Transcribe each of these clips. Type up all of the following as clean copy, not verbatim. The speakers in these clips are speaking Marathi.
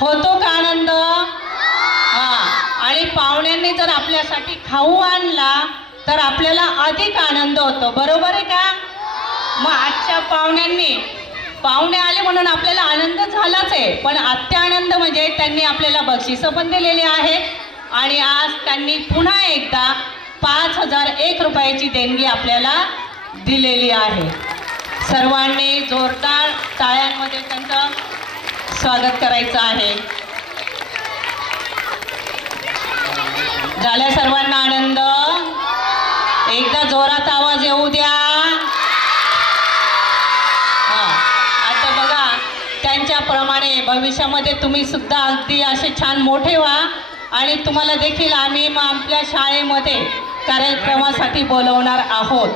होतो का आनंद? आणि पाहुण्यांनी जर आपल्यासाठी खाऊ आणला तर आपल्याला अधिक आनंद होतो, बरोबर आहे का? मग आजच्या पाहुणे आले म्हणून आपल्याला आनंद झालाच आहे, पण अत्यानंद म्हणजे त्यांनी आपल्याला बक्षिसं पण दिलेली आहेत आणि आज त्यांनी पुन्हा एकदा 5001 रुपयाची देणगी आपल्याला दिलेली आहे. सर्वांनी जोरदार टाळ्यांमध्ये त्यांचं स्वागत करायचं आहे. झाल्या सर्वांना आनंद? एकदा जोरात आवाज येऊ द्या. आता बघा, त्यांच्याप्रमाणे भविष्यामध्ये तुम्ही सुद्धा अगदी असे छान मोठे व्हा आणि तुम्हाला देखील आम्ही आपल्या शाळेमध्ये कार्यक्रमासाठी बोलवणार आहोत.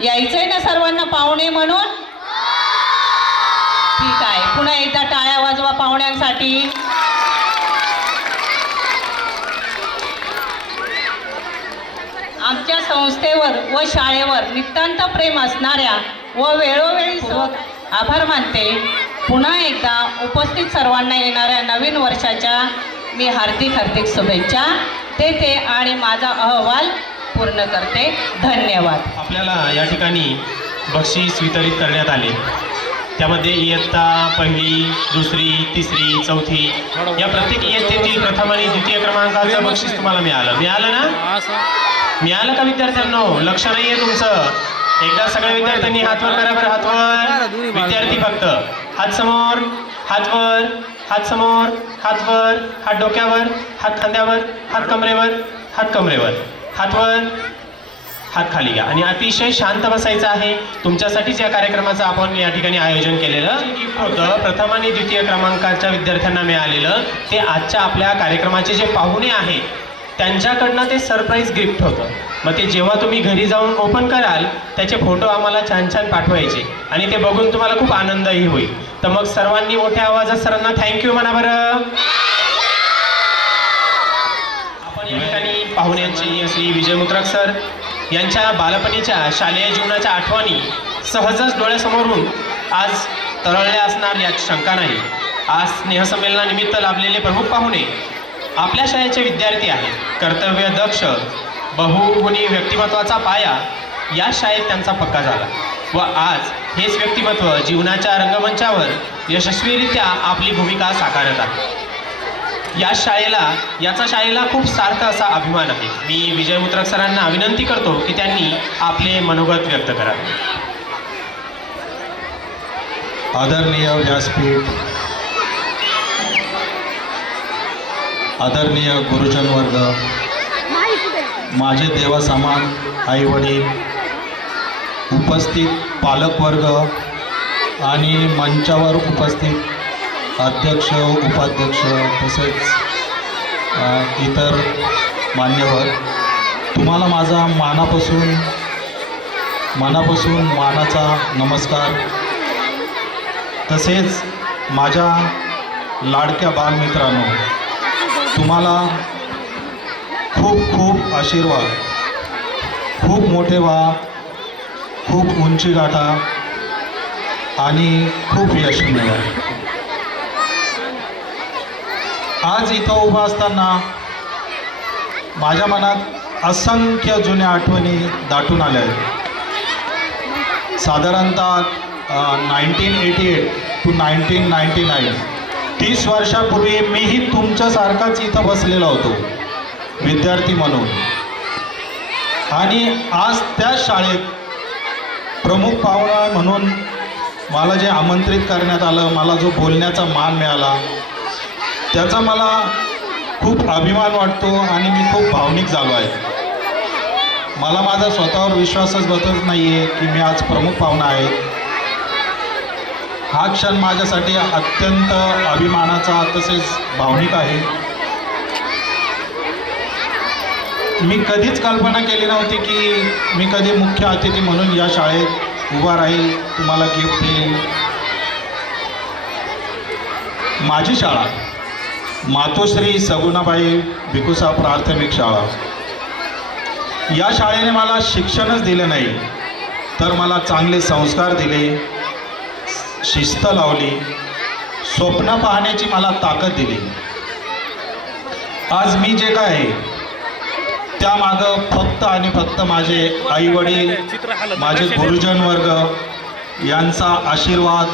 यायचंय ना सर्वांना पाहुणे म्हणून? ठीक आहे, पुन्हा एकदा टाळ्या वाजवा पाहुण्यांसाठी. आमच्या संस्थेवर व शाळेवर नितांत प्रेम असणाऱ्या व वेळोवेळी आभार मानते. पुन्हा एकदा उपस्थित सर्वांना येणाऱ्या नवीन वर्षाच्या मी हार्दिक शुभेच्छा देते आणि माझा अहवाल पूर्ण करते. धन्यवाद. आपल्याला या ठिकाणी बक्षीस वितरित करण्यात आले. त्यामध्ये इयत्ता पहिली, दुसरी, तिसरी, चौथी या प्रत्येक इयत्तेतील प्रथम आणि द्वितीय क्रमांकाचं बक्षीस तुम्हाला मिळालं ना? मिळालं का विद्यार्थ्यांनो? लक्ष नाही आहे तुमचं? एकदा सगळ्या विद्यार्थ्यांनी हात वर करा बरं. हात वर. विद्यार्थी फक्त हात समोर, हात वर, हात समोर, हात वर, हात डोक्यावर, हात खांद्यावर, हात कमरेवर, हात कमरेवर, हात वर, हात खाली घ्या आणि अतिशय शांत बसायचं आहे. तुमच्यासाठीच या कार्यक्रमाचं आपण या ठिकाणी आयोजन केलेलं होतं. प्रथम आणि द्वितीय क्रमांकाच्या विद्यार्थ्यांना मिळालेलं ते आजच्या आपल्या कार्यक्रमाचे जे पाहुणे आहेत त्यांच्याकडनं ते सरप्राईज गिफ्ट होतं. मग ते जेव्हा तुम्ही घरी जाऊन ओपन कराल त्याचे फोटो आम्हाला छान छान पाठवायचे आणि ते बघून तुम्हाला खूप आनंदही होईल. तर मग सर्वांनी मोठ्या आवाजात सरांना थँक्यू म्हणा बरं. आपण या ठिकाणी पाहुण्यांची श्री विजय मुत्रक सर यांच्या बालपणीच्या शालेय जीवनाच्या आठवणी सहजच डोळ्यासमोरून आज तरळल्या असणार यात शंका नाही. आज स्नेहसंमेलनानिमित्त लाभलेले प्रमुख पाहुणे आपल्या शाळेचे विद्यार्थी आहेत. कर्तव्य दक्ष, बहुगुणी व्यक्तिमत्वाचा पाया या शाळेत त्यांचा पक्का झाला व आज हेच व्यक्तिमत्व जीवनाच्या रंगमंचावर यशस्वीरित्या आपली भूमिका साकारत आहे. याचा शाळेला खूप सार्थ असा अभिमान आहे. मी विजय मुत्रक सरांना विनंती करतो की त्यांनी आपले मनोगत व्यक्त करावे. आदरणीय व्यासपीठ, आदरणीय गुरुजन वर्ग, माझे देवासमान आई वडील, उपस्थित पालक वर्ग आणि मंचावर उपस्थित अध्यक्ष, उपाध्यक्ष तसेच इतर मान्यवर, तुम्हाला माझा मनापासून मानाचा नमस्कार. तसेच माझ्या लाडक्या बालमित्रांनो, तुम्हाला खूप खूप आशीर्वाद, खूप मोठे व्हा, खूप उंची गाठा आणि खूप यश मिळवा. आज इथं उभा असताना माझ्या मनात असंख्य जुन्या आठवणी दाटून आल्या आहेत. साधारणतः 1988 to 1999 30 वर्षापूर्वी मीही तुमच्यासारखाच इथं बसलेला होतो विद्यार्थी म्हणून आणि आज त्याच शाळेत प्रमुख पाहुणा म्हणून मला जे आमंत्रित करण्यात आलं, मला जो बोलण्याचा मान मिळाला त्याचा मला खूप अभिमान वाटतो आणि मी खूप भावनिक झालो आहे. मला माझा स्वतःवर विश्वासच बसत नाही आहे की मी आज प्रमुख पाहुणा आहे. हा क्षण माझ्यासाठी अत्यंत अभिमानाचा तसेच भावनिक आहे. मी कधीच कल्पना केली नव्हती की मी कधी मुख्य अतिथी म्हणून या शाळेत उभा राहील, तुम्हाला गिफ्ट देईल. माझी शाळा मातोश्री सगुणाबाई भिकुसा प्राथमिक शाळा, या शाळेने मला शिक्षणच दिले नाही तर मला चांगले संस्कार दिले, शिस्त लावली, स्वप्न पाहण्याची मला ताकद दिली. आज मी जे काय आहे त्यामागं फक्त आणि फक्त माझे आई वडील, माझे गुरुजन वर्ग यांचा आशीर्वाद,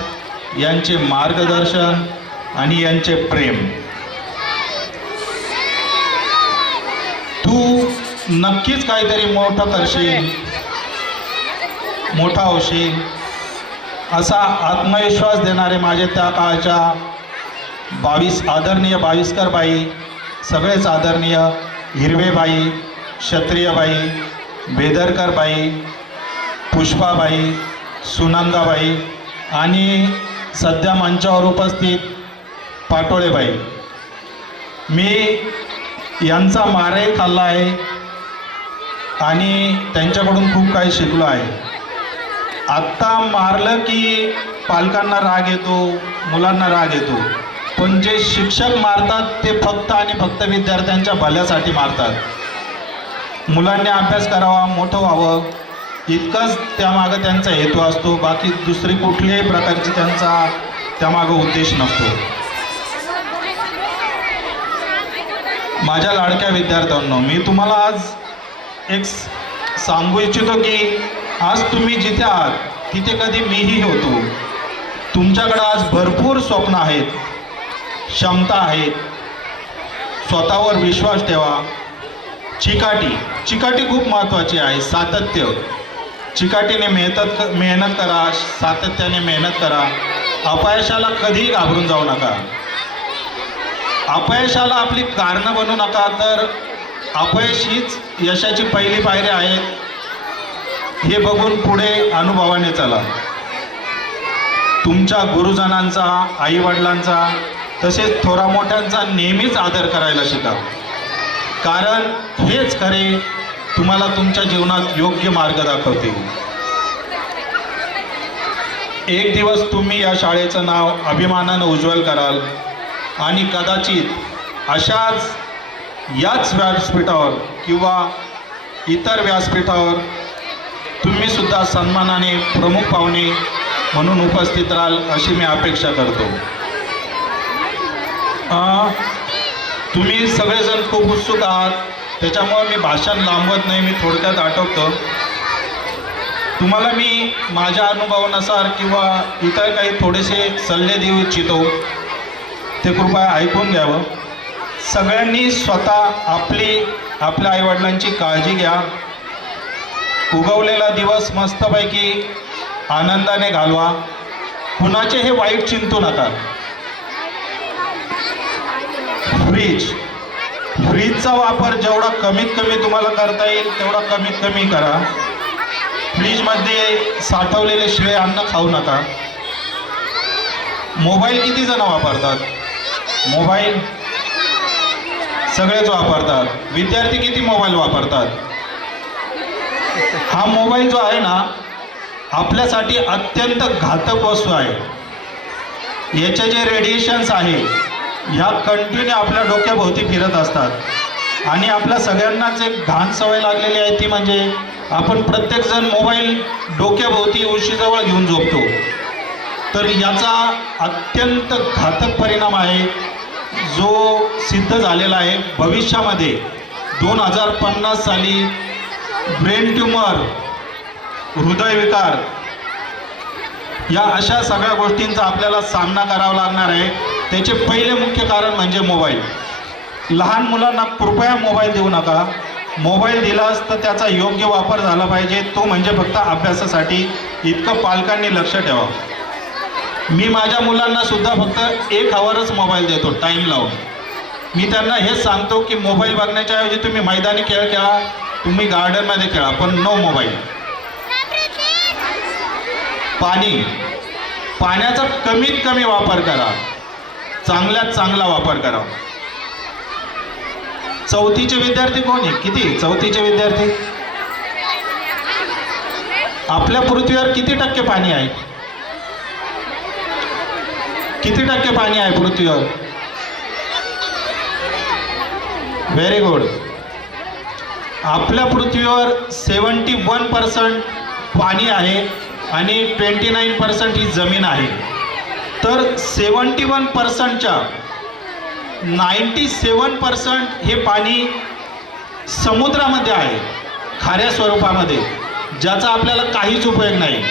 यांचे मार्गदर्शन आणि यांचे प्रेम. तू नक्कीच काहीतरी मोठं करशील, मोठा होशील असा आत्मविश्वास देणारे माझे त्या काळच्या आदरणीय बाविस्करबाई, सगळेच आदरणीय हिरवेबाई, क्षत्रियबाई, बेदरकरबाई, पुष्पाबाई, सुनंदाबाई आणि सध्या मंचावर उपस्थित पाटोळेबाई. मी यांचा मारही खाल्ला आहे आणि त्यांच्याकडून खूप काही शिकलो आहे. आत्ता मारलं की पालकांना राग येतो, मुलांना राग येतो, पण जे शिक्षक मारतात ते फक्त आणि फक्त विद्यार्थ्यांच्या भल्यासाठी मारतात. मुलांनी अभ्यास करावा, मोठं व्हावं इतकंच त्यामागं त्यांचा हेतू असतो. बाकी दुसरी कुठल्याही प्रकारची त्यांचा त्यामागं उद्देश नसतो. माझ्या लाडक्या विद्यार्थ्यांनो, मी तुम्हाला आज एक सांगू इच्छितो की आज तुम्ही जिथे आहात तिथे कधी मीही होतो. तुमच्याकडं आज भरपूर स्वप्न आहेत, क्षमता आहेत. स्वतःवर विश्वास ठेवा. चिकाटी खूप महत्त्वाची आहे. सातत्य, चिकाटीने मेहनत करा, सातत्याने मेहनत करा. अपयशाला कधीही घाबरून जाऊ नका. अपयशाला आपली कारणं बनवू नका, तर अपयश हीच यशाची पहिली पायरी आहे हे बघून पुढे अनुभवाने चला. तुमच्या गुरुजनांचा, आईवडिलांचा तसेच थोरा मोठ्यांचा नेहमीच आदर करायला शिका, कारण हेच खरे तुम्हाला तुमच्या जीवनात योग्य मार्ग दाखवतील. एक दिवस तुम्ही या शाळेचं नाव अभिमानानं उज्ज्वल कराल आणि कदाचित अशाच याच व्यासपीठावर किंवा इतर व्यासपीठावर तुम्ही सुद्धा सन्मानाने प्रमुख पाहुणे म्हणून उपस्थित राहाल अशी मी अपेक्षा करतो. तुम्ही सगळेजण खूप उत्सुक आहात, त्याच्यामुळे मी भाषण लांबवत नाही, मी थोडक्यात आटोपतो. तुम्हाला मी माझ्या अनुभवानुसार किंवा इतर काही थोडेसे सल्ले देऊ इच्छितो, ते कृपया ऐकून घ्यावं. सगळ्यांनी स्वतः आपल्या आईवडिलांची काळजी घ्या. उगवलेला दिवस मस्तपैकी आनंदाने घालवा. कुणाचे हे वाईट चिंतू नका. फ्रीजचा वापर जेवढा कमीत कमी तुम्हाला करता येईल तेवढा कमीत कमी करा. फ्रीजमध्ये साठवलेले शिळे अन्न खाऊ नका. मोबाईल किती जण वापरतात? मोबाईल सगळेच वापरतात. विद्यार्थी किती मोबाईल वापरतात? हा मोबाईल जो आहे ना, आपल्यासाठी अत्यंत घातक वस्तू आहे. याचे जे रेडिएशन्स आहे ह्या कंटिन्यू आपल्या डोक्याभोवती फिरत असतात आणि आपल्या सगळ्यांनाच एक घाण सवय लागलेली आहे, ती म्हणजे आपण प्रत्येकजण मोबाईल डोक्याभोवती उशीजवळ घेऊन झोपतो. तर याचा अत्यंत घातक परिणाम आहे जो सिद्ध झालेला आहे. भविष्यामध्ये 2050 साली ब्रेन ट्यूमर, हृदयविकार या अशा सगळ्या गोष्टींचा आपल्याला सामना करावा लागणार आहे. त्याचे पहिले मुख्य कारण म्हणजे मोबाईल. लहान मुलांना कृपया मोबाईल देऊ नका. मोबाईल दिलास तर त्याचा योग्य वापर झाला पाहिजे, तो म्हणजे फक्त अभ्यासासाठी. इतकं पालकांनी लक्ष ठेवा. मी माझ्या मुलांना सुद्धा फक्त 1 आवरच मोबाईल देतो टाईम लावून. मी त्यांना हेच सांगतो की मोबाईल बघण्याच्या ऐवजी तुम्ही मैदानी खेळ खेळा, तुम्ही गार्डनमध्ये खेळा, पण नो मोबाईल. पाण्याचा कमीत कमी वापर करा, चांगल्यात चांगला वापर करा. चौथीचे विद्यार्थी कोण आहे? किती? चौथीचे विद्यार्थी. आपल्या पृथ्वीवर किती टक्के पाणी आहे? किती टक्के पाणी आहे पृथ्वीवर? Very good. आपल्या पृथ्वीवर 71% पाणी आहे आणि 29% ही जमीन आहे. तर 71%च्या 97% हे पाणी समुद्रामध्ये आहे, खाऱ्या स्वरूपामध्ये, ज्याचा आपल्याला काहीच उपयोग नाही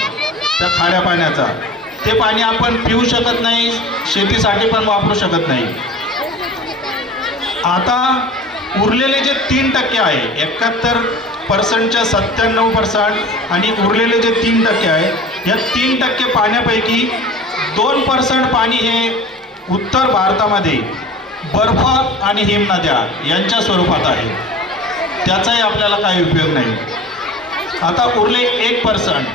त्या खाऱ्या पाण्याचा. ते पाणी आपण पिऊ शकत नाही, शेतीसाठी पण वापरू शकत नाही. आता उरलेले जे 3% आहे, 71%च्या 97% आणि उरलेले जे 3% आहे, या 3% पाण्यापैकी 2% पाणी हे उत्तर भारतामध्ये बर्फ आणि हिमनद्या यांच्या स्वरूपात आहे, त्याचाही आपल्याला काही उपयोग नाही. आता उरले 1%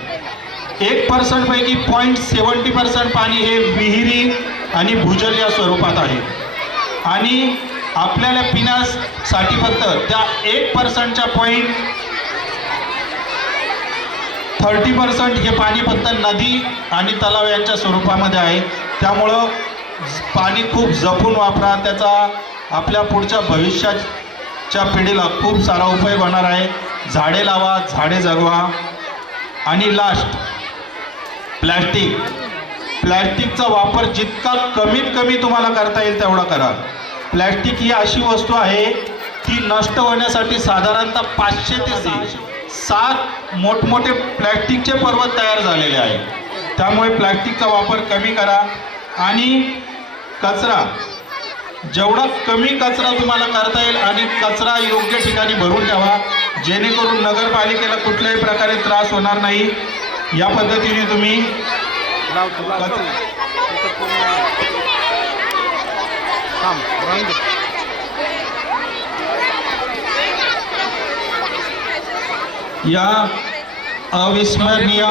पैकी 0.70% पाणी हे विहिरी आणि भूजल या स्वरूपात आहे. आणि आपल्याला पिण्यासाठी फक्त त्या 1%च्या 0.30% हे पाणी फक्त नदी आणि तलाव यांच्या स्वरूपामध्ये आहे. त्यामुळं पाणी खूप जपून वापरा, त्याचा आपल्या पुढच्या भविष्याच्या पिढीला खूप सारा उपयोग होणार आहे. झाडे लावा, झाडे जगवा. आणि लास्ट, प्लॅस्टिकचा वापर जितका कमीत कमी तुम्हाला करता येईल तेवढा करा. प्लॅस्टिक ही अशी वस्तू आहे की नष्ट होण्यासाठी साधारणतः 500 ते 7 मोठमोठे प्लॅस्टिकचे पर्वत तयार झालेले आहे. त्यामुळे प्लॅस्टिकचा वापर कमी करा. आणि कचरा, जेवढा कमी कचरा तुम्हाला करता येईल आणि कचरा योग्य ठिकाणी भरून ठेवा, जेणेकरून नगरपालिकेला कुठल्याही प्रकारे त्रास होणार नाही. या पद्धतीने तुम्ही या अविस्मरणीय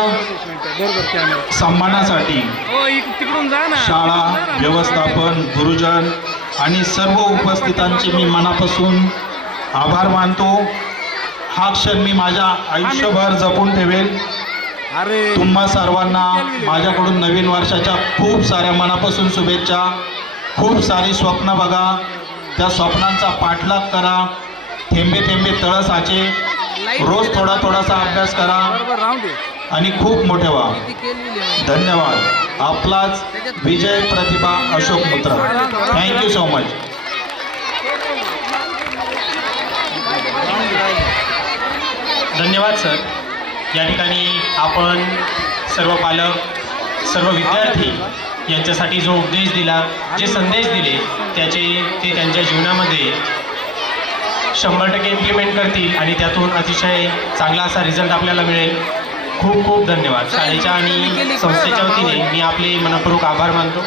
सन्मानासाठी शाळा व्यवस्थापन, गुरुजन आणि सर्व उपस्थितांचे मी मनापासून आभार मानतो. हा क्षण मी माझ्या आयुष्यभर जपून ठेवेल. तुम्हा सर्वांना माझ्याकडून नवीन वर्षाच्या खूप साऱ्या मनापासून शुभेच्छा. खूप सारी स्वप्न बघा, त्या स्वप्नांचा पाठलाग करा. थेंबे थेंबे तळ साचे, रोज थोडा थोडासा अभ्यास करा आणि खूप मोठे व्हा. धन्यवाद. आपलाच विजय प्रतिभा अशोक मुत्रा. Thank you so much. धन्यवाद सर. या ठिकाणी आपण सर्व पालक, सर्व विद्यार्थी यांच्यासाठी जो उपदेश दिला, जे संदेश दिले, ते त्यांच्या जीवनामध्ये 100% इम्प्लिमेंट करतील आणि त्यातून अतिशय चांगला असा रिझल्ट आपल्याला मिळेल. खूप खूप धन्यवाद. शाळेच्या आणि संस्थेच्या वतीने मी आपले मनपूर्वक आभार मानतो.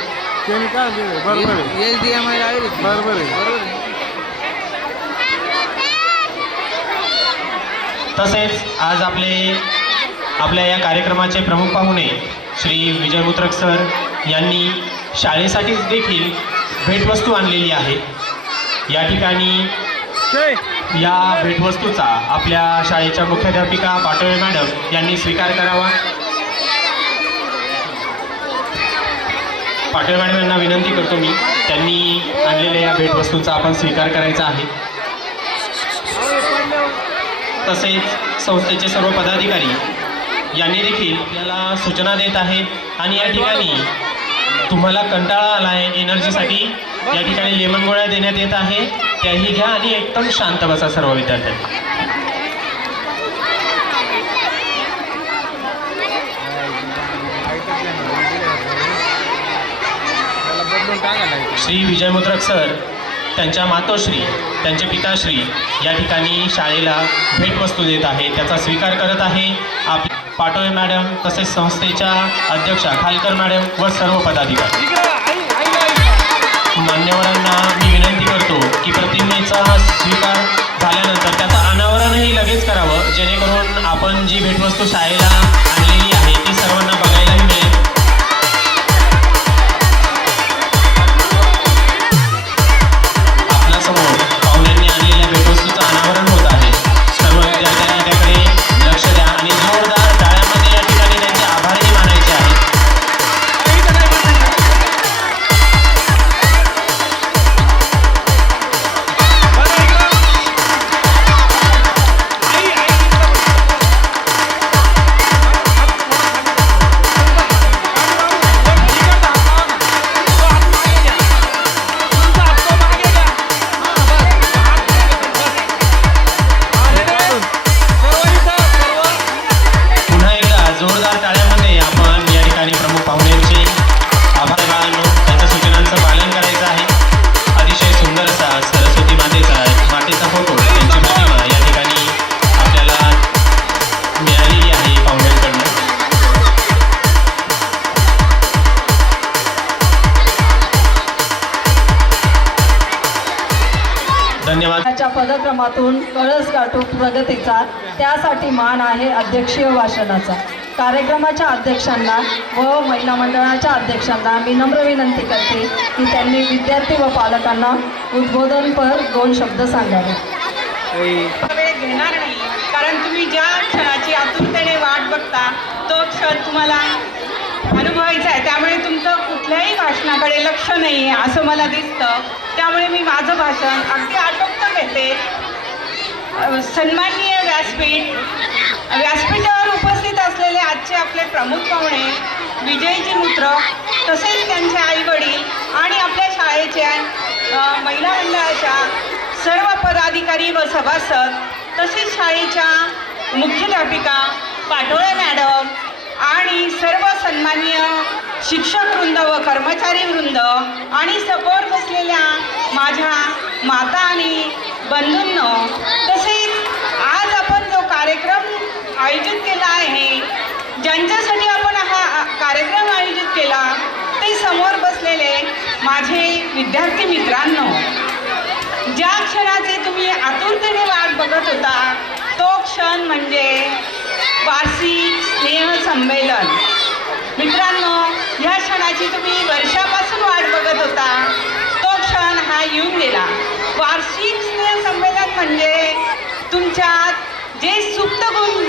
तसेच आज आपल्या या कार्यक्रमाचे प्रमुख पाहुणे श्री विजय मुत्रक सर यांनी शाळेसाठीच देखील भेटवस्तू आणलेली आहे. या ठिकाणी या भेटवस्तूचा आपल्या शाळेच्या मुख्याध्यापिका पाटोळे मॅडम यांनी स्वीकार करावा. पाटोळे मॅडम यांना विनंती करतो मी, त्यांनी आणलेल्या या भेटवस्तूंचा आपण स्वीकार करायचा आहे. तसेच संस्थेचे सर्व पदाधिकारी यांनी देखील आपल्याला सूचना देत आहेत. आणि या ठिकाणी तुम्हाला कंटाळा आला आहे, एनर्जीसाठी या ठिकाणी लेमन गोळ्या देण्यात येत आहे, त्याही घ्या आणि एकदम शांत बसा सर्व विद्यार्थ्यांनी. श्री विजय मुत्रक सर, त्यांच्या मातोश्री, त्यांचे पिताश्री या ठिकाणी शाळेला भेटवस्तू देत आहे, त्याचा स्वीकार करत आहे पाटोळे मॅडम, तसेच संस्थेच्या अध्यक्षा खालकर मॅडम व सर्व पदाधिकारी. मान्यवरांना मी विनंती करतो की प्रतिमेचा स्वीकार झाल्यानंतर त्याचं अनावरणही लगेच करावं, जेणेकरून आपण जी भेटवस्तू शाळेला आणलेली आहे ती सर्वांना बघायलाही मिळेल. आपल्यासमोर पाहुण्यांनी आणलेल्या भेटवस्तूचं अनावरण होत आहे. सर्व विद्यार्थ्यांनी त्याकडे लक्ष द्या आणि जोरदार टाळ्यांमध्ये या ठिकाणी त्यांचे आभारही मानायचे आहेत. धन्यवाद. च्या पदक्रमातून कळस गाठू प्रगतीचा, त्यासाठी मान आहे अध्यक्षीय भाषणाचा. कार्यक्रमाच्या अध्यक्षांना व महिला मंडळाच्या अध्यक्षांना मी नम्र विनंती करते की त्यांनी विद्यार्थी व पालकांना उद्बोधनपर 2 शब्द सांगावे. वेळ घेणार नाही, कारण तुम्ही ज्या क्षणाची आतुरतेने वाट बघता तो क्षण तुम्हाला अनुभवायचा आहे. त्यामुळे तुमचं कुठल्याही भाषणाकडे लक्ष नाही आहे असं मला दिसतं. त्यामुळे मी माझं भाषण अगदी आटोपतं घेते. सन्माननीय व्यासपीठावर उपस्थित असलेले आजचे आपले प्रमुख पाहुणे विजयजी मूत्र, तसेच त्यांचे आईवडील आणि आपल्या शाळेच्या महिला मंडळाच्या सर्व पदाधिकारी व सभासद, तसेच शाळेच्या मुख्याध्यापिका पाटोळे मॅडम आणि सर्व सन्माननीय शिक्षक वृंद व कर्मचारी वृंद आणि समोर बसलेल्या माझ्या माता आणि बंधूंनो, तसेच आज आपण जो कार्यक्रम आयोजित केला आहे, ज्यांच्यासाठी आपण हा कार्यक्रम आयोजित केला ते समोर बसलेले माझे विद्यार्थी मित्रांनो, ज्या क्षणाचे तुम्ही आतुरतेने वाट बघत होता तो क्षण म्हणजे वार्षिक स्नेहसंमेलन. मित्रांनो, ह्या क्षणाची तुम्ही वर्षापासून वाट बघत होता तो क्षण हा येऊन गेला. वार्षिक स्नेहसंमेलन म्हणजे तुमच्यात जे सुप्त गुण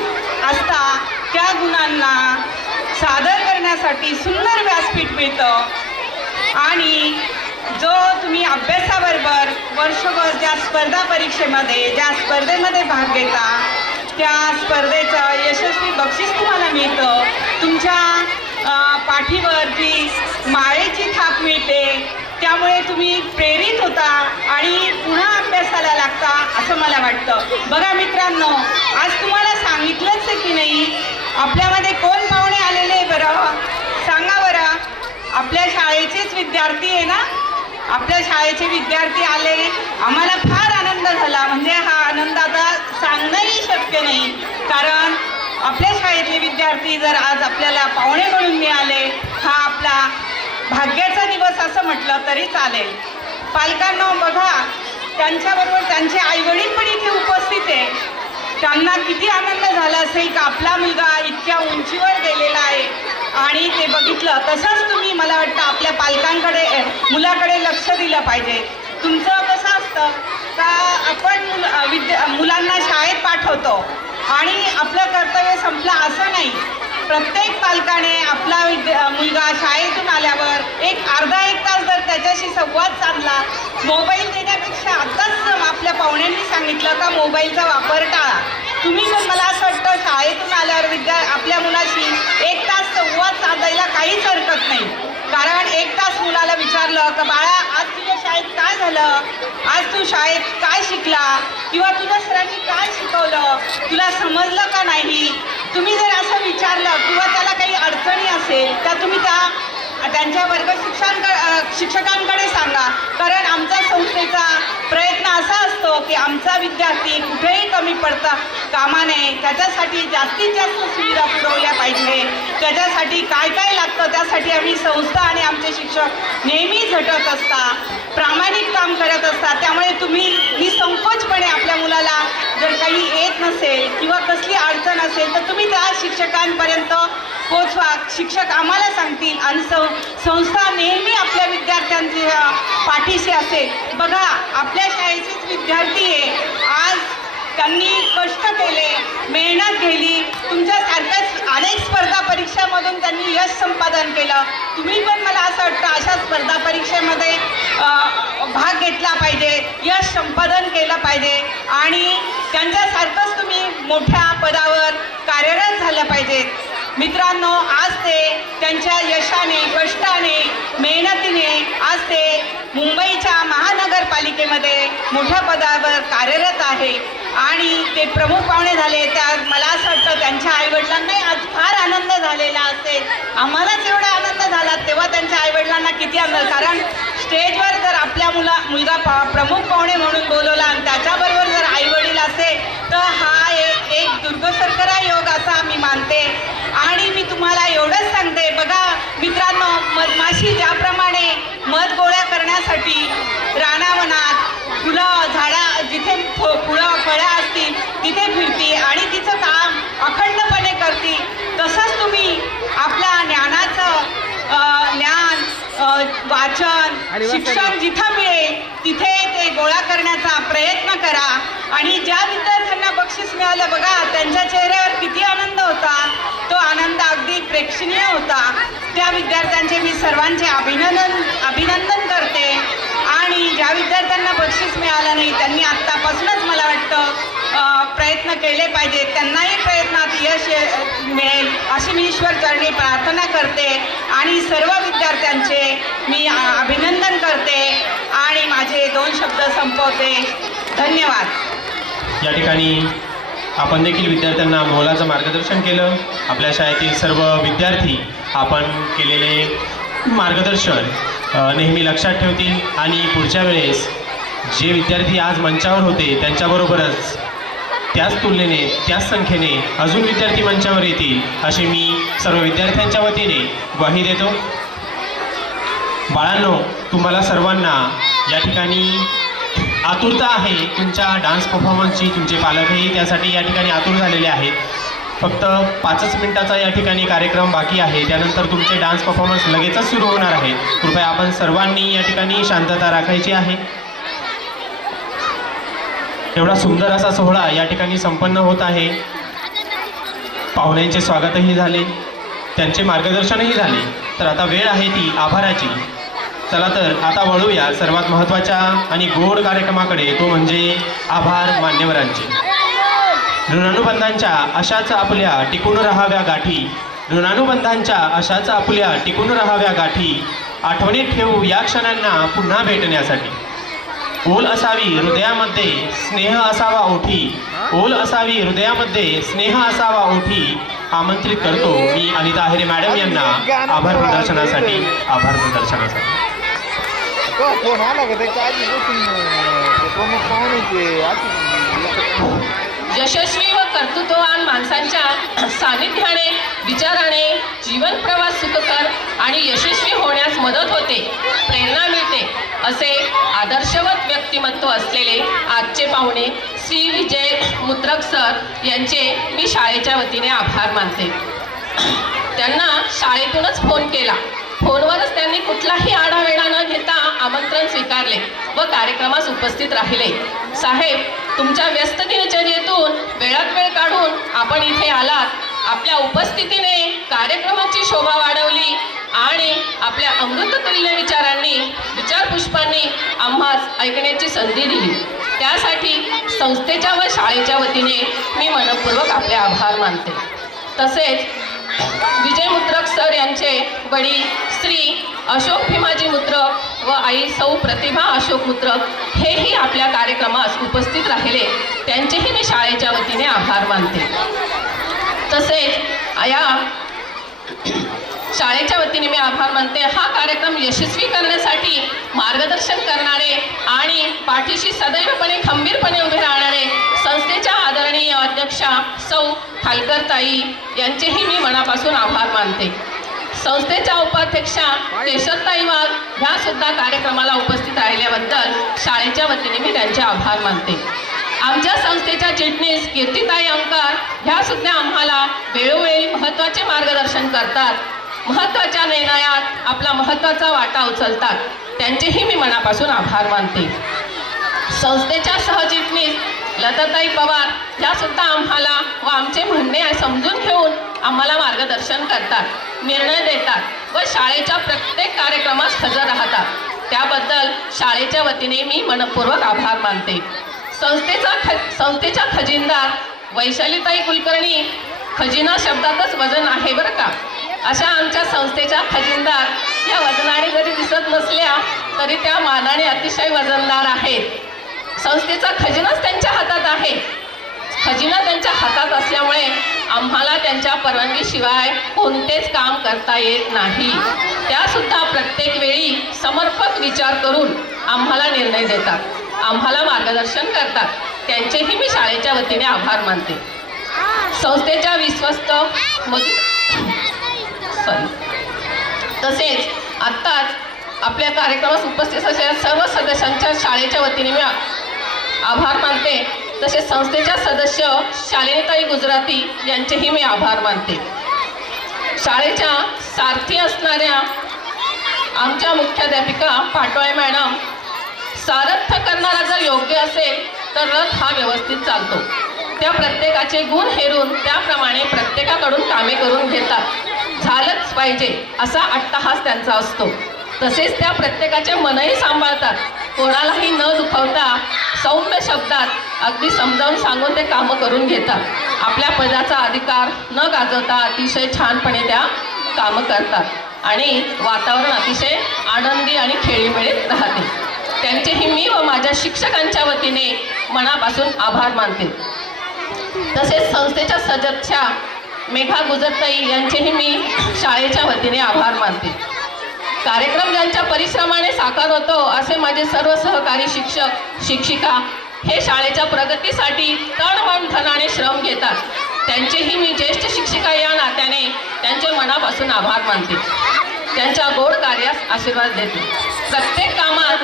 असतात त्या गुणांना सादर करण्यासाठी सुंदर व्यासपीठ मिळतं. आणि जो तुम्ही अभ्यासाबरोबर वर्षभर ज्या स्पर्धा परीक्षेमध्ये ज्या स्पर्धेमध्ये भाग घेता त्या स्पर्धेचं यशस्वी बक्षीस तुम्हाला मिळतं. तुमच्या पाठीवर जी माळेची थाप मिळते, त्यामुळे तुम्ही प्रेरित होता आणि पुन्हा अभ्यासाला लागता असं मला वाटतं. बघा मित्रांनो, आज तुम्हाला सांगितलंच आहे की नाही, आपल्यामध्ये कोण पाहुणे आलेले बरं सांगा बरं. आपल्या शाळेचेच विद्यार्थी आहे ना, आपल्या शाळेचे विद्यार्थी आले. आम्हाला फार आनंद झाला. म्हणजे हा आनंद आता सांगणंही शक्य नाही, कारण आपल्या शाळेतले विद्यार्थी जर आज आपल्याला पाहुणे म्हणून मिळाले, हा आपला भाग्याचा दिवस असं म्हटलं तरी चालेल. पालकांनो बघा, त्यांच्याबरोबर त्यांचे आईवडील पण इथे उपस्थित आहे. त्यांना किती आनंद झाला असेल का आपला मुलगा इतक्या उंचीवर गेलेला आहे आणि ते बघितलं. तसंच तुम्ही मला वाटतं आपल्या पालकांकडे मुलाकडे लक्ष दिलं पाहिजे. तुमचं कसं असतं का आपण मुलांना शाळेत पाठवतो आणि आपलं कर्तव्य संपलं असं नाही. प्रत्येक पालकाने आपला मुलगा शाळेतून आल्यावर एक अर्धा एक तास जर त्याच्याशी संवाद साधला, मोबाईल देण्यापेक्षा आत्ताच आपल्या पाहुण्यांनी सांगितलं का मोबाईलचा वापर टाळा. तुम्ही पण मला असं वाटतं शाळेतून आल्यावर आपल्या मुलाशी एक तास संवाद साधायला काहीच हरकत नाही. कारण एक तास मुलाला विचारलं का बाळा आज तुझ्या शाळेत काय झालं, आज तू शाळेत काय शिकला, किंवा तुझ्या सरांनी काय शिकवलं, तुला समजलं का नाही. तुम्ही जर असं विचारलं किंवा त्याला काही अडचणी असेल तर तुम्ही त्यांच्या वर्ग शिक्षकांकडे सांगा. कारण आमच्या संस्थेचा प्रयत्न असा असतो की आमचा विद्यार्थी कुठेही कमी पडता कामा नये, त्याच्यासाठी जास्तीत जास्त सुविधा पुरवल्या पाहिजे. त्याच्यासाठी काय काय लागतं त्यासाठी आम्ही संस्था आणि आमचे शिक्षक नेहमी झटत असतात, प्रामाणिक काम करत असतात. त्यामुळे तुम्ही निसंकोचपणे आपल्या मुलाला जर काही येत नसेल किंवा कसली अडचण असेल तर तुम्ही त्या शिक्षकांपर्यंत पोचवा. शिक्षक आम्हाला सांगतील आणि संस्था नेहमी आपल्या विद्यार्थ्यांच्या पाठीशी असेल. बघा, आपल्या शाळेचेच विद्यार्थी आहे. आज त्यांनी कष्ट केले, मेहनत केली, तुमच्यासारख्याच अनेक स्पर्धा परीक्षामधून त्यांनी यश संपादन केलं. तुम्ही पण मला असं वाटतं अशा स्पर्धा परीक्षेमध्ये भाग घेतला पाहिजे, यश संपादन केलं पाहिजे आणि त्यांच्यासारखंच तुम्ही मोठ्या पदावर कार्यरत झालं पाहिजे. मित्रांनो, आज ते त्यांच्या यशाने, कष्टाने, मेहनतीने आज ते मुंबईच्या महानगरपालिकेमध्ये मोठ्या पदावर कार्यरत आहे आणि ते प्रमुख पाहुणे झाले. त्या मला असं वाटतं त्यांच्या आईवडिलांनाही आज फार आनंद झालेला असेल. आम्हालाच एवढा आनंद झाला, तेव्हा त्यांच्या आईवडिलांना किती आनंद. कारण स्टेजवर जर आपल्या मुलगा प्रमुख पाहुणे म्हणून बोलवला आणि त्याच्याबरोबर जर आईवडील असेल तर हा एक दुर्गसरकरा योग असा मी मानते. आणि मी तुम्हाला एवढंच सांगते, बघा मित्रांनो, मधमाशी ज्याप्रमाणे मध गोळा करण्यासाठी रानावनात फुलं शिक्षण जिथं मिळेल तिथे ते गोळा करण्याचा प्रयत्न करा. आणि ज्या विद्यार्थ्यांना बक्षीस मिळालं बघा, त्यांच्या चेहऱ्यावर किती आनंद होता. तो आनंद अगदी प्रेक्षणीय होता. त्या विद्यार्थ्यांचे मी सर्वांचे अभिनंदन करते. आणि ज्या विद्यार्थ्यांना बक्षीस मिळालं नाही त्यांनी आत्तापासूनच मला वाटतं प्रयत्न केले पाहिजेत. त्यांनाही प्रयत्नात यश मिळेल अशी मी ईश्वरचरणी प्रार्थना करते. आणि सर्व विद्यार्थ्यांचे मी अभिनंदन करते आणि माझे 2 शब्द संपवते. धन्यवाद. या ठिकाणी आपण देखील विद्यार्थ्यांना मोलाचं मार्गदर्शन केलं. आपल्या शाळेतील सर्व विद्यार्थी आपण केलेले मार्गदर्शन नेहमी लक्षात ठेवतील आणि पुढच्या वेळेस जे विद्यार्थी आज मंचावर होते त्यांच्याबरोबरच त्याच तुलनेने त्याच संख्येने अजून विद्यार्थी मंचावर येतील अशी मी सर्व विद्यार्थ्यांच्या वतीने ग्वाही देतो. बाळांनो, तुम्हाला सर्वांना या ठिकाणी आतुरता आहे तुमच्या डान्स परफॉर्मन्सची. तुमचे पालकही त्यासाठी या ठिकाणी आतुर झालेले आहेत. फक्त 5च मिनिटाचा या ठिकाणी कार्यक्रम बाकी आहे. त्यानंतर तुमचे डान्स परफॉर्मन्स लगेचच सुरू होणार आहे. कृपया आपण सर्वांनी या ठिकाणी शांतता राखायची आहे. एवढा सुंदर असा सोहळा या ठिकाणी संपन्न होत आहे. पाहुण्यांचे स्वागतही झाले, त्यांचे मार्गदर्शनही झाले. तर आता वेळ आहे ती आभाराची. चला तर आता वळूया सर्वात महत्त्वाच्या आणि गोड कार्यक्रमाकडे, तो म्हणजे आभार मान्यवरांचे. ऋणानुबंधांच्या अशाच आपल्या टिकून राहाव्या गाठी, ऋणानुबंधांच्या अशाच आपल्या टिकून राहाव्या गाठी, आठवणीत ठेवू या क्षणांना पुन्हा भेटण्यासाठी. ओल असावी हृदयामध्ये स्नेह असावा ओठी, ओल असावी हृदयामध्ये स्नेह असावा ओठी. आमंत्रित करतो मी अनिता अहिरे मॅडम यांना आभार प्रदर्शनासाठी. फोन आला का त्याच्या आधीपासून यशस्वी व कर्तृत्ववान माणसांच्या सानिध्याने विचाराने जीवन प्रवास सुखकर आणि यशस्वी होण्यास मदत होते, प्रेरणा मिळते असे आदर्शवत व्यक्तिमत्व असलेले आजचे पाहुणे श्री विजय मुत्रक सर यांचे मी शाळेच्या वतीने आभार मानते. त्यांना शाळेतूनच फोन केला. फोनवरच त्यांनी कुठलाही आढावेढा न घेता आमंत्रण स्वीकारले व कार्यक्रमास उपस्थित राहिले. साहेब, तुमच्या व्यस्त दिनचर्येतून वेळात वेळ काढून आपण इथे आलात. आपल्या उपस्थितीने कार्यक्रमाची शोभा वाढवली आणि आपल्या अमृततुल्य विचारांनी, विचारपुष्पांनी आम्हास ऐकण्याची संधी दिली. त्यासाठी संस्थेच्या व शाळेच्या वतीने मी मनपूर्वक आपले आभार मानते. तसेच विजय मुत्रक सर यांचे वडील श्री अशोक भीमाजी मुत्रक व आई सौ प्रतिभा अशोक मुत्रक हेही आपल्या कार्यक्रमास उपस्थित राहिले. त्यांचेही मी शाळेच्या वतीने आभार मानते. तसेच या शाळेच्या वतीने मी आभार मानते. हा कार्यक्रम यशस्वी करण्यासाठी मार्गदर्शन करणारे आणि पाठीशी सदैवपणे खंबीरपणे उभे राहणारे संस्थेच्या आदरणीय अध्यक्षा सौ खालकरताई यांचेही मी मनापासून आभार मानते. संस्थेच्या उपाध्यक्षा केशरताई वाघ ह्या सुद्धा कार्यक्रमाला उपस्थित राहिल्याबद्दल शाळेच्या वतीने मी त्यांचे आभार मानते. आमच्या संस्थेच्या चिटणीस कीर्तिताई अंकार ह्या सुद्धा आम्हाला वेळोवेळी महत्त्वाचे मार्गदर्शन करतात, महत्त्वाच्या निर्णयात आपला महत्त्वाचा वाटा उचलतात. त्यांचेही मी मनापासून आभार मानते. संस्थेच्या सहचिटणीस लताताई पवार ह्या सुद्धा आम्हाला व आमचे म्हणणे समजून घेऊन आम्हाला मार्गदर्शन करतात, निर्णय देतात व शाळेच्या प्रत्येक कार्यक्रमास हजर राहतात. त्याबद्दल शाळेच्या वतीने मी मनपूर्वक आभार मानते. संस्थेच्या खजिनदार वैशालीताई कुलकर्णी, खजिना शब्दातच वजन आहे बरं का, अशा आमच्या संस्थेच्या खजिनदार या वजनाने जरी दिसत नसल्या तरी त्या मानाने अतिशय वजनदार आहेत. संस्थेचा खजिनाच त्यांच्या हातात आहे. खजिना त्यांच्या हातात असल्यामुळे आम्हाला त्यांच्या परवानगीशिवाय कोणतेच काम करता येत नाही. त्यासुद्धा प्रत्येक वेळी समर्पक विचार करून आम्हाला निर्णय देतात, आम्हाला मार्गदर्शन करतात. त्यांचेही मी शाळेच्या वतीने आभार मानते. संस्थेच्या विश्वस्त तसेच आत्ताच आपल्या कार्यक्रमास उपस्थित असलेल्या सर्व सदस्यांच्या शाळेच्या वतीने मी आभार मानते. तसेच संस्थेच्या सदस्य शालिनीताई गुजराती यांचेही मी आभार मानते. शाळेच्या सारथी असणाऱ्या आमच्या मुख्याध्यापिका पाटोळे मॅडम, सारथ्य करणारा जर योग्य असेल तर रथ हा व्यवस्थित चालतो. त्या प्रत्येकाचे गुण हेरून त्याप्रमाणे प्रत्येकाकडून कामे करून घेतात. झालंच पाहिजे असा अट्टहास त्यांचा असतो. तसेच त्या प्रत्येकाचे मनही सांभाळतात. कोणालाही न दुखवता सौम्य शब्दात अगदी समजावून सांगून ते कामं करून घेतात. आपल्या पदाचा अधिकार न गाजवता अतिशय छानपणे त्या कामं करतात आणि वातावरण अतिशय आनंदी आणि खेळीमेळीत राहते. त्यांचेही मी व माझ्या शिक्षकांच्या वतीने मनापासून आभार मानते. तसेच संस्थेच्या सदस्या मेघा गुजरताई यांचेही मी शाळेच्या वतीने आभार मानते. कार्यक्रम ज्यांच्या परिश्रमाने साकार होतो असे माझे सर्व सहकारी शिक्षक शिक्षिका हे शाळेच्या प्रगतीसाठी तन मन धनाने श्रम घेतात. त्यांचेही मी ज्येष्ठ शिक्षिका या नात्याने त्यांचे मनापासून आभार मानते. त्यांच्या गोड कार्यास आशीर्वाद देते. प्रत्येक कामात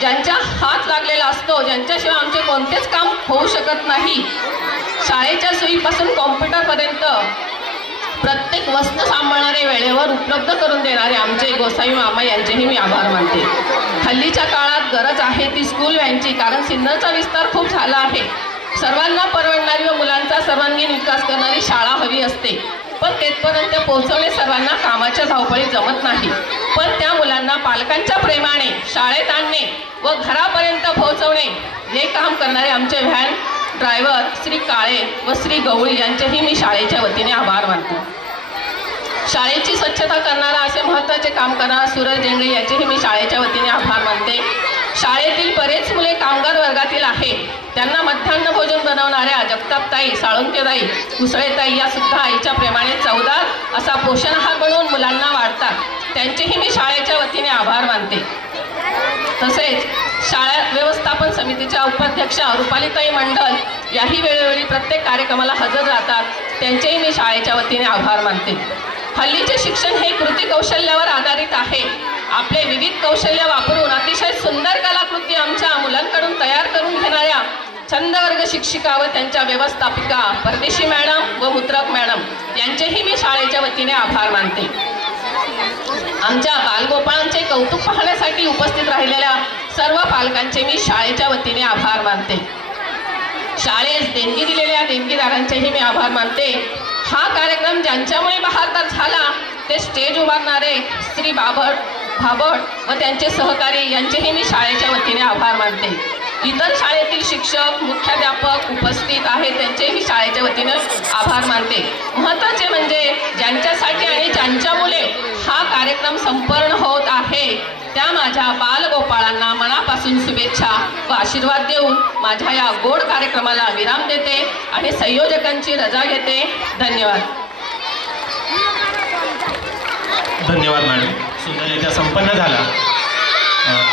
ज्यांच्या हात लागलेला असतो, ज्यांच्याशिवाय आमचे कोणतेच काम होऊ शकत नाही, शाळेच्या सुईपासून कॉम्प्युटरपर्यंत प्रत्येक वस्तू सांभाळणारे, वेळेवर उपलब्ध करून देणारे आमचे गोसावी मामा यांचेही मी आभार मानते. हल्लीच्या काळात गरज आहे ती स्कूल व्हॅनची, कारण सिन्नरचा विस्तार खूप झाला आहे. सर्वांना परवडणारी व मुलांचा सर्वांगीण विकास करणारी शाळा हवी असते, पण तेथपर्यंत पोहोचवणे सर्वांना कामाच्या धावपळीत जमत नाही. पण त्या मुलांना पालकांच्या प्रेमाने शाळेत आणणे व घरापर्यंत पोहोचवणे हे काम करणारे आमचे व्हॅन ड्रायव्हर श्री काळे व श्री गवळी यांचेही मी शाळेच्या वतीने आभार मानतो. शाळेची स्वच्छता करणारा असे महत्त्वाचे काम करणारा सूरज डेंगळे याचेही मी शाळेच्या वतीने आभार मानते. शाळेतील बरेच मुले कामगार वर्गातील आहे. त्यांना मध्यान्ह भोजन बनवणाऱ्या जगतापताई, साळुंकेताई, कुसळेताई या सुद्धा आईच्या प्रेमाने चवदार असा पोषण आहार बनवून मुलांना वाढतात. त्यांचेही मी शाळेच्या वतीने आभार मानते. तसेच शाळा व्यवस्थापन समितीच्या उपाध्यक्षा रुपालीताई मंडल याही वेळोवेळी प्रत्येक कार्यक्रमाला हजर राहतात. त्यांचेही मी शाळेच्या वतीने आभार मानते. हल्लीचे शिक्षण हे कृती कौशल्यावर आधारित आहे. आपले विविध कौशल्य वापरून अतिशय सुंदर कलाकृती आमच्या मुलांकडून तयार करून घेणाऱ्या छंदवर्ग शिक्षिका व त्यांच्या व्यवस्थापिका परदेशी मॅडम व मुत्रक मॅडम यांचेही मी शाळेच्या वतीने आभार मानते. आमच्या बालगोपाळांचे कौतुक पाहण्यासाठी उपस्थित राहिलेल्या सर्व पालकांचे मी शाळेच्या वतीने आभार मानते. शाळेस देणगी दिलेल्या देणगीदारांचेही मी आभार मानते. हा कार्यक्रम ज्यांच्यामुळे बहारदार झाला ते स्टेज उभारणारे श्री भाबड व त्यांचे सहकारी यांचेही मी शाळेच्या वतीने आभार मानते. इतर शाळेतील शिक्षक मुख्याध्यापक उपस्थित आहेत त्यांचेही मी शाळेच्या वतीने आभार मानते. महत्त्वाचे म्हणजे ज्यांच्यासाठी आणि ज्यांच्यामुळे हा कार्यक्रम संपन्न होत आहे त्या माझ्या बालगोपाळांना मनापासून शुभेच्छा व आशीर्वाद देऊन माझ्या या गोड कार्यक्रमाला विराम देते आणि संयोजकांची रजा घेते. धन्यवाद. धन्यवाद मॅडम. सुंदररित्या संपन्न झाला.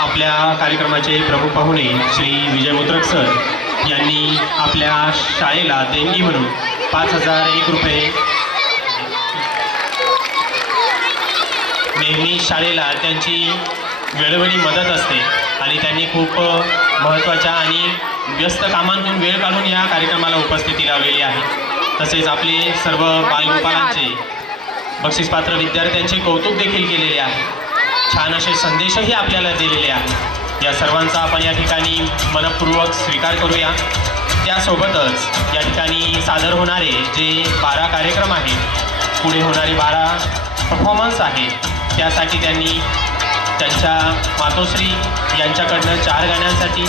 आपल्या कार्यक्रमाचे प्रमुख पाहुणे श्री विजय मुत्रक सर यांनी आपल्या शाळेला देणगी म्हणून 5001 रुपये, नेहमी शाळेला त्यांची वेळोवेळी मदत असते आणि त्यांनी खूप महत्त्वाच्या आणि व्यस्त कामांतून वेळ काढून या कार्यक्रमाला उपस्थिती लावलेली आहे. तसेच आपले सर्व बालगोपाळांचे बक्षीसपात्र विद्यार्थ्यांचे कौतुक देखील केलेले आहे. छान असे संदेशही आपल्याला दिलेले आहेत. या सर्वांचा आपण या ठिकाणी मनपूर्वक स्वीकार करूया. त्यासोबतच या ठिकाणी सादर होणारे जे 12 कार्यक्रम आहेत, पुढे होणारे 12 परफॉर्मन्स आहेत, त्यासाठी त्यांनी त्यांच्या मातोश्री यांच्याकडनं 4 गाण्यांसाठी